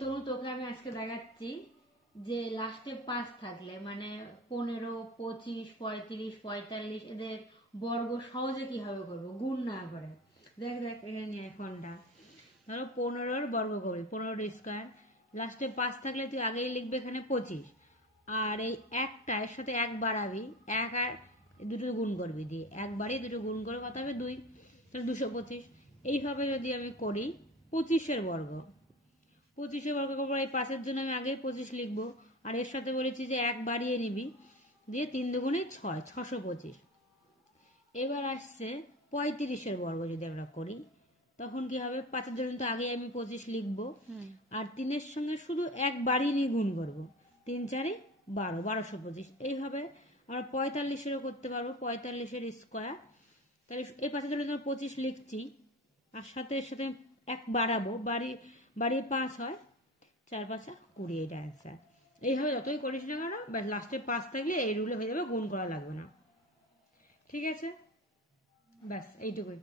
তনু তোকে আমি আজকে দেখাচ্ছি যে লাস্টে 5 থাকলে মানে 15, 25, 35, 45 এদের বর্গ সহজে কিভাবে করবো গুণ না করে। দেখ দেখ এখানে এখনটা ধরো 15-র বর্গ করবি, 15 স্কোয়ার, লাস্টে 5 থাকলে তুই আগেই লিখবে এখানে 25, আর এই একটা এর সাথে 1 বাড়াবি, 1 আর দুটো গুণ করবি, দিয়ে 1 বাড়িয়ে দুটো গুণ করে কত হবে 2, তাহলে 225। এইভাবে যদি আমি করি 25-এর বর্গ, 25-এর বর্গ করবো, এই 5-এর জন্য আমি আগেই 25 লিখবো, আর এর সাথে বলেছি যে 1 বাড়িয়ে নিবি, দিয়ে 3 দুগুণে 6, 625। এবার আসছে 35-এর বর্গ যদি আমরা করি, তখন কি হবে, 5-এর জন্য তো আগে আমি 25 লিখবো, আর 3-এর সঙ্গে শুধু 1 বাড়িয়ে নিয়ে গুণ করবো, 3 4 12, 1225। এইভাবে আমরা 45-এরও করতে পারবো, 45-এর স্কোয়ার। তাহলে এই 5-এর জন্য 25 লিখছি, আর সাথে এর সাথে 1 বাড়াবো, বাড়িয়ে 5 হয়, 4 5 20, এটা অ্যান্সার। এইভাবে যতই করিস না কেন, লাস্টে 5 থাকলে এই রুলে হয়ে যাবে, গুণ করা লাগবে না। ঠিক আছে, ব্যাস এইটুকুই।